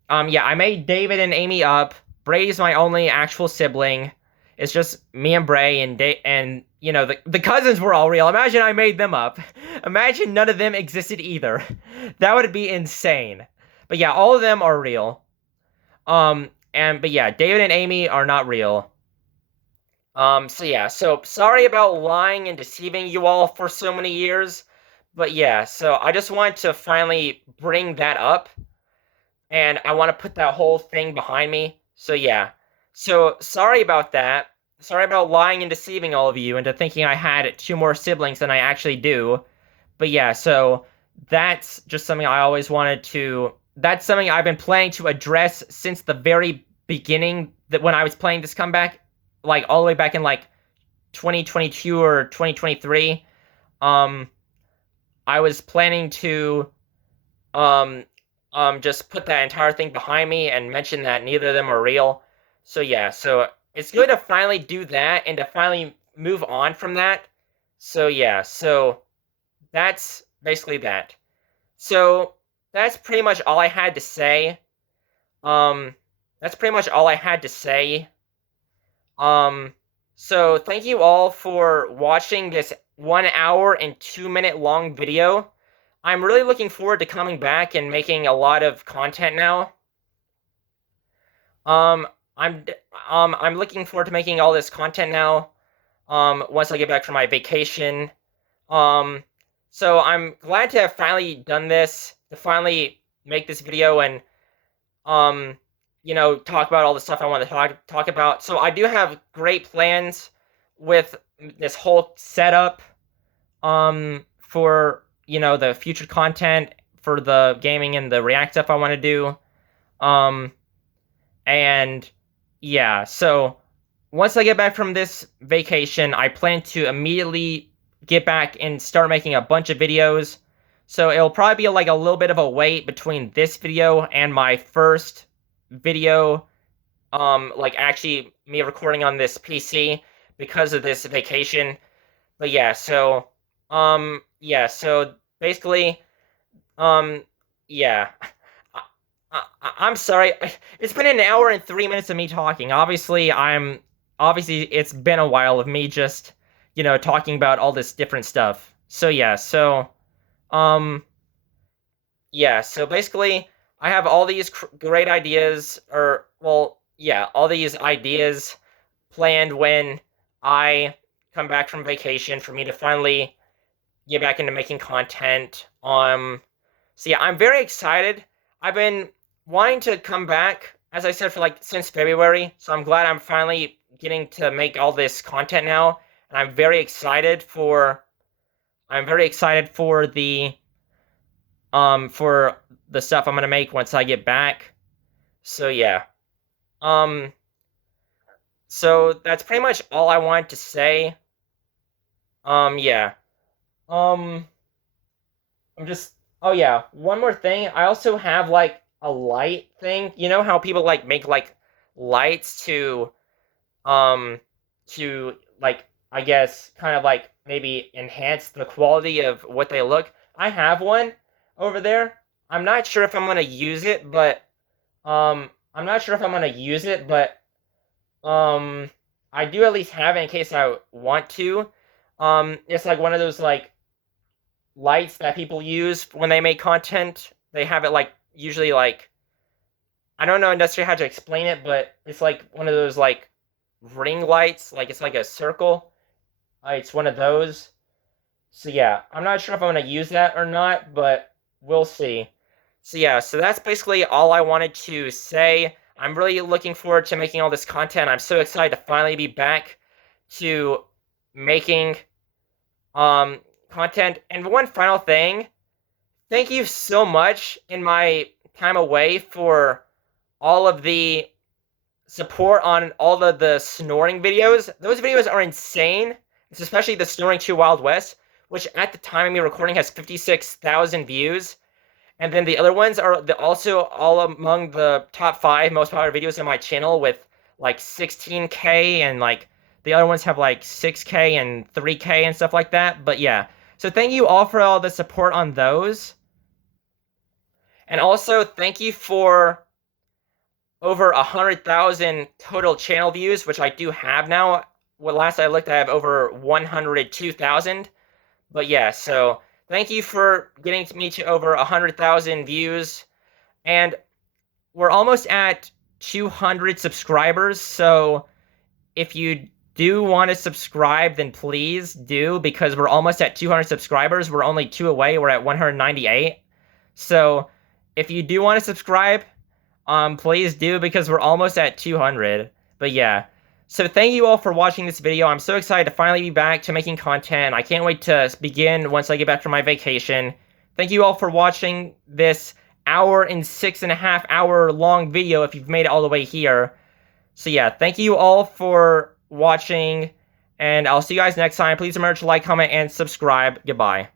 Yeah, I made David and Amy up. Bray's my only actual sibling. It's just me and Bray and you know the cousins were all real. Imagine I made them up. Imagine none of them existed either. That would be insane. But yeah, all of them are real. But yeah, David and Amy are not real. So yeah, so sorry about lying and deceiving you all for so many years. But yeah, so I just want to finally bring that up and I want to put that whole thing behind me. So yeah. So sorry about that. Sorry about lying and deceiving all of you into thinking I had two more siblings than I actually do. But yeah, so that's just something I always wanted to that's something I've been planning to address since the very beginning that when I was playing this comeback, like all the way back in like 2022 or 2023. Um I was planning to um just put that entire thing behind me and mention that neither of them are real. So yeah, so it's good to finally do that and to finally move on from that. So yeah, so that's basically that. So that's pretty much all I had to say. Um that's pretty much all I had to say. Um so thank you all for watching this 1 hour and 2 minute long video. I'm really looking forward to coming back and making a lot of content now. Um, I'm I'm looking forward to making all this content now. Once I get back from my vacation. Um, so I'm glad to have finally done this, to finally make this video and um, talk about all the stuff I want to talk about. So I do have great plans with this whole setup for the future content for the gaming and the React stuff I want to do. Um, and yeah, so once I get back from this vacation, I plan to immediately get back and start making a bunch of videos. So it'll probably be like a little bit of a wait between this video and my first video, like actually me recording on this PC because of this vacation. But yeah, so so basically, um, yeah. I'm sorry. It's been an hour and 3 minutes of me talking. Obviously it's been a while of me just talking about all this different stuff. So um so basically I have all these great ideas, or well, yeah, all these ideas planned when I come back from vacation for me to finally get back into making content. So yeah, I'm very excited. I've been wanting to come back, as I said, for like since February. So I'm glad I'm finally getting to make all this content now, and I'm very excited for the stuff I'm gonna make once I get back. So yeah. Um so that's pretty much all I wanted to say. Yeah. Um I'm just Oh yeah, one more thing. I also have like a light thing. You know how people like make like lights um to like I guess kind of like maybe enhance the quality of what they look. I have one over there. I'm not sure if I'm going to use it, but I'm not sure if I'm going to use it, but um I do at least have it in case I want to. It's like one of those like lights that people use when they make content. They have it like usually like I don't know necessarily how to explain it, but it's like one of those like ring lights, like it's like a circle. It's one of those. So yeah, I'm not sure if I'm going to use that or not, but we'll see. So yeah, so that's basically all I wanted to say. I'm really looking forward to making all this content. I'm so excited to finally be back to making content. And one final thing, thank you so much in my time away for all of the support on all of the snoring videos. Those videos are insane. It's especially the Snoring 2 Wild West, which at the time of me recording has 56,000 views. And then the other ones are also all among the top 5 most popular videos on my channel with like 16K, and like the other ones have like 6K and 3K and stuff like that. But yeah, so thank you all for all the support on those. And also thank you for over 100,000 total channel views, which I do have now. Well, last I looked, I have over 102,000. But yeah, so thank you for getting me to over 100,000 views. And we're almost at 200 subscribers. So if you do want to subscribe, then please do, because we're almost at 200 subscribers. We're only 2 away. We're at 198. So if you do want to subscribe, please do, because we're almost at 200. But yeah, so thank you all for watching this video. I'm so excited to finally be back to making content. I can't wait to begin once I get back from my vacation. Thank you all for watching this hour and 6.5 hour long video if you've made it all the way here. So yeah, thank you all for watching, and I'll see you guys next time. Please remember to like, comment, and subscribe. Goodbye.